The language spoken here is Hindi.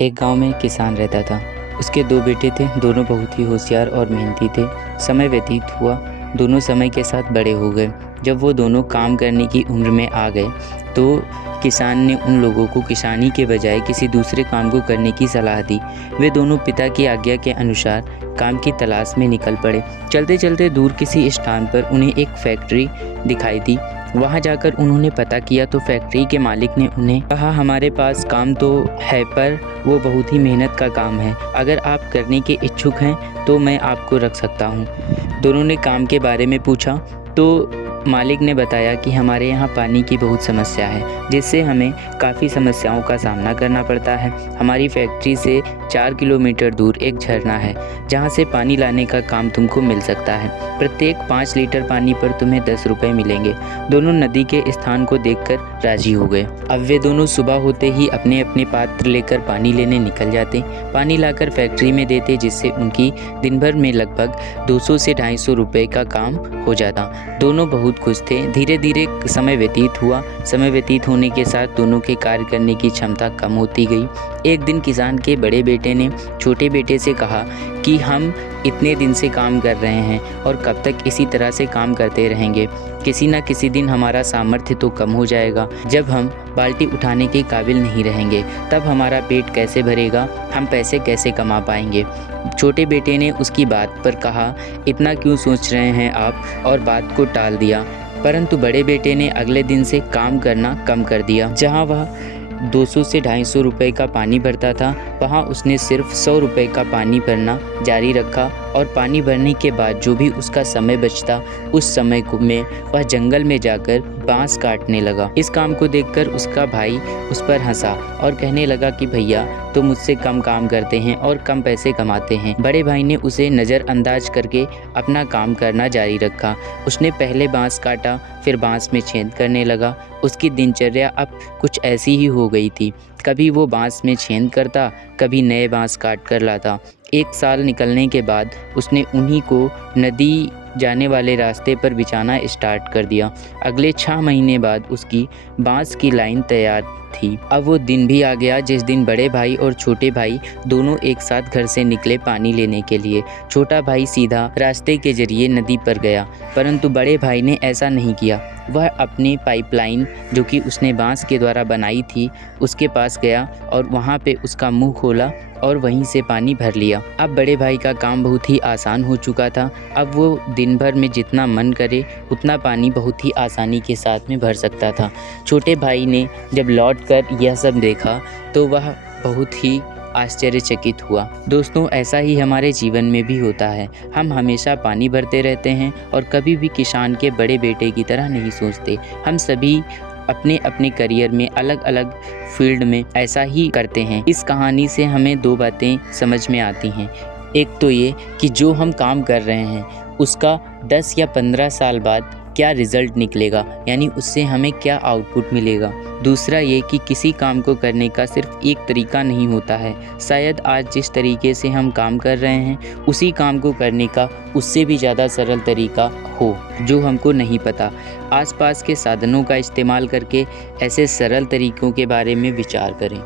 एक गांव में एक किसान रहता था। उसके 2 बेटे थे, दोनों बहुत ही होशियार और मेहनती थे। समय व्यतीत हुआ, दोनों समय के साथ बड़े हो गए। जब वो दोनों काम करने की उम्र में आ गए तो किसान ने उन लोगों को किसानी के बजाय किसी दूसरे काम को करने की सलाह दी। वे दोनों पिता की आज्ञा के अनुसार काम की तलाश में निकल पड़े। चलते चलते दूर किसी स्थान पर उन्हें एक फैक्ट्री दिखाई दी। वहां जाकर उन्होंने पता किया तो फैक्ट्री के मालिक ने उन्हें कहा, हमारे पास काम तो है पर वो बहुत ही मेहनत का काम है। अगर आप करने के इच्छुक हैं तो मैं आपको रख सकता हूँ। दोनों ने काम के बारे में पूछा तो मालिक ने बताया कि हमारे यहाँ पानी की बहुत समस्या है, जिससे हमें काफ़ी समस्याओं का सामना करना पड़ता है। हमारी फैक्ट्री से 4 किलोमीटर दूर एक झरना है, जहाँ से पानी लाने का काम तुमको मिल सकता है। प्रत्येक 5 लीटर पानी पर तुम्हें 10 रुपये मिलेंगे। दोनों नदी के स्थान को देखकर राजी हो गए। अब वे दोनों सुबह होते ही अपने अपने पात्र लेकर पानी लेने निकल जाते। पानी लाकर फैक्ट्री में देते, जिससे उनकी दिन भर में लगभग 200 से 250 रुपये का काम हो जाता। दोनों बहुत खुश थे। धीरे धीरे समय व्यतीत हुआ। समय व्यतीत होने के साथ दोनों के कार्य करने की क्षमता कम होती गई। एक दिन किसान के बड़े बेटे ने छोटे बेटे से कहा कि हम इतने दिन से काम कर रहे हैं और कब तक इसी तरह से काम करते रहेंगे। किसी न किसी दिन हमारा सामर्थ्य तो कम हो जाएगा। जब हम बाल्टी उठाने के काबिल नहीं रहेंगे तब हमारा पेट कैसे भरेगा, हम पैसे कैसे कमा पाएंगे। छोटे बेटे ने उसकी बात पर कहा, इतना क्यों सोच रहे हैं आप, और बात को टाल दिया। परंतु बड़े बेटे ने अगले दिन से काम करना कम कर दिया। जहां वह 200 से 250 रुपये का पानी भरता था, वहाँ उसने सिर्फ 100 रुपये का पानी भरना जारी रखा और पानी भरने के बाद जो भी उसका समय बचता, उस समय में वह जंगल में जाकर बांस काटने लगा। इस काम को देखकर उसका भाई उस पर हंसा और कहने लगा कि भैया, तो मुझसे कम काम करते हैं और कम पैसे कमाते हैं। बड़े भाई ने उसे नज़रअंदाज करके अपना काम करना जारी रखा। उसने पहले बांस काटा, फिर बांस में छेद करने लगा। उसकी दिनचर्या अब कुछ ऐसी ही हो गई थी। कभी वो बांस में छेद करता, कभी नए बांस काट कर लाता। 1 साल निकलने के बाद उसने उन्हीं को नदी जाने वाले रास्ते पर बिछाना स्टार्ट कर दिया। अगले 6 महीने बाद उसकी बांस की लाइन तैयार थी। अब वो दिन भी आ गया जिस दिन बड़े भाई और छोटे भाई दोनों एक साथ घर से निकले पानी लेने के लिए। छोटा भाई सीधा रास्ते के जरिए नदी पर गया, परंतु बड़े भाई ने ऐसा नहीं किया। वह अपनी पाइपलाइन जो कि उसने बांस के द्वारा बनाई थी, उसके पास गया और वहाँ पे उसका मुंह खोला और वहीं से पानी भर लिया। अब बड़े भाई का काम बहुत ही आसान हो चुका था। अब वो दिन भर में जितना मन करे उतना पानी बहुत ही आसानी के साथ में भर सकता था। छोटे भाई ने जब लौटकर यह सब देखा तो वह बहुत ही आश्चर्यचकित हुआ। दोस्तों, ऐसा ही हमारे जीवन में भी होता है। हम हमेशा पानी भरते रहते हैं और कभी भी किसान के बड़े बेटे की तरह नहीं सोचते। हम सभी अपने अपने करियर में अलग अलग फील्ड में ऐसा ही करते हैं। इस कहानी से हमें 2 बातें समझ में आती हैं। एक तो ये कि जो हम काम कर रहे हैं उसका 10 या 15 साल बाद क्या रिज़ल्ट निकलेगा, यानी उससे हमें क्या आउटपुट मिलेगा। दूसरा ये कि किसी काम को करने का सिर्फ एक तरीका नहीं होता है। शायद आज जिस तरीके से हम काम कर रहे हैं उसी काम को करने का उससे भी ज़्यादा सरल तरीका हो जो हमको नहीं पता। आसपास के साधनों का इस्तेमाल करके ऐसे सरल तरीकों के बारे में विचार करें।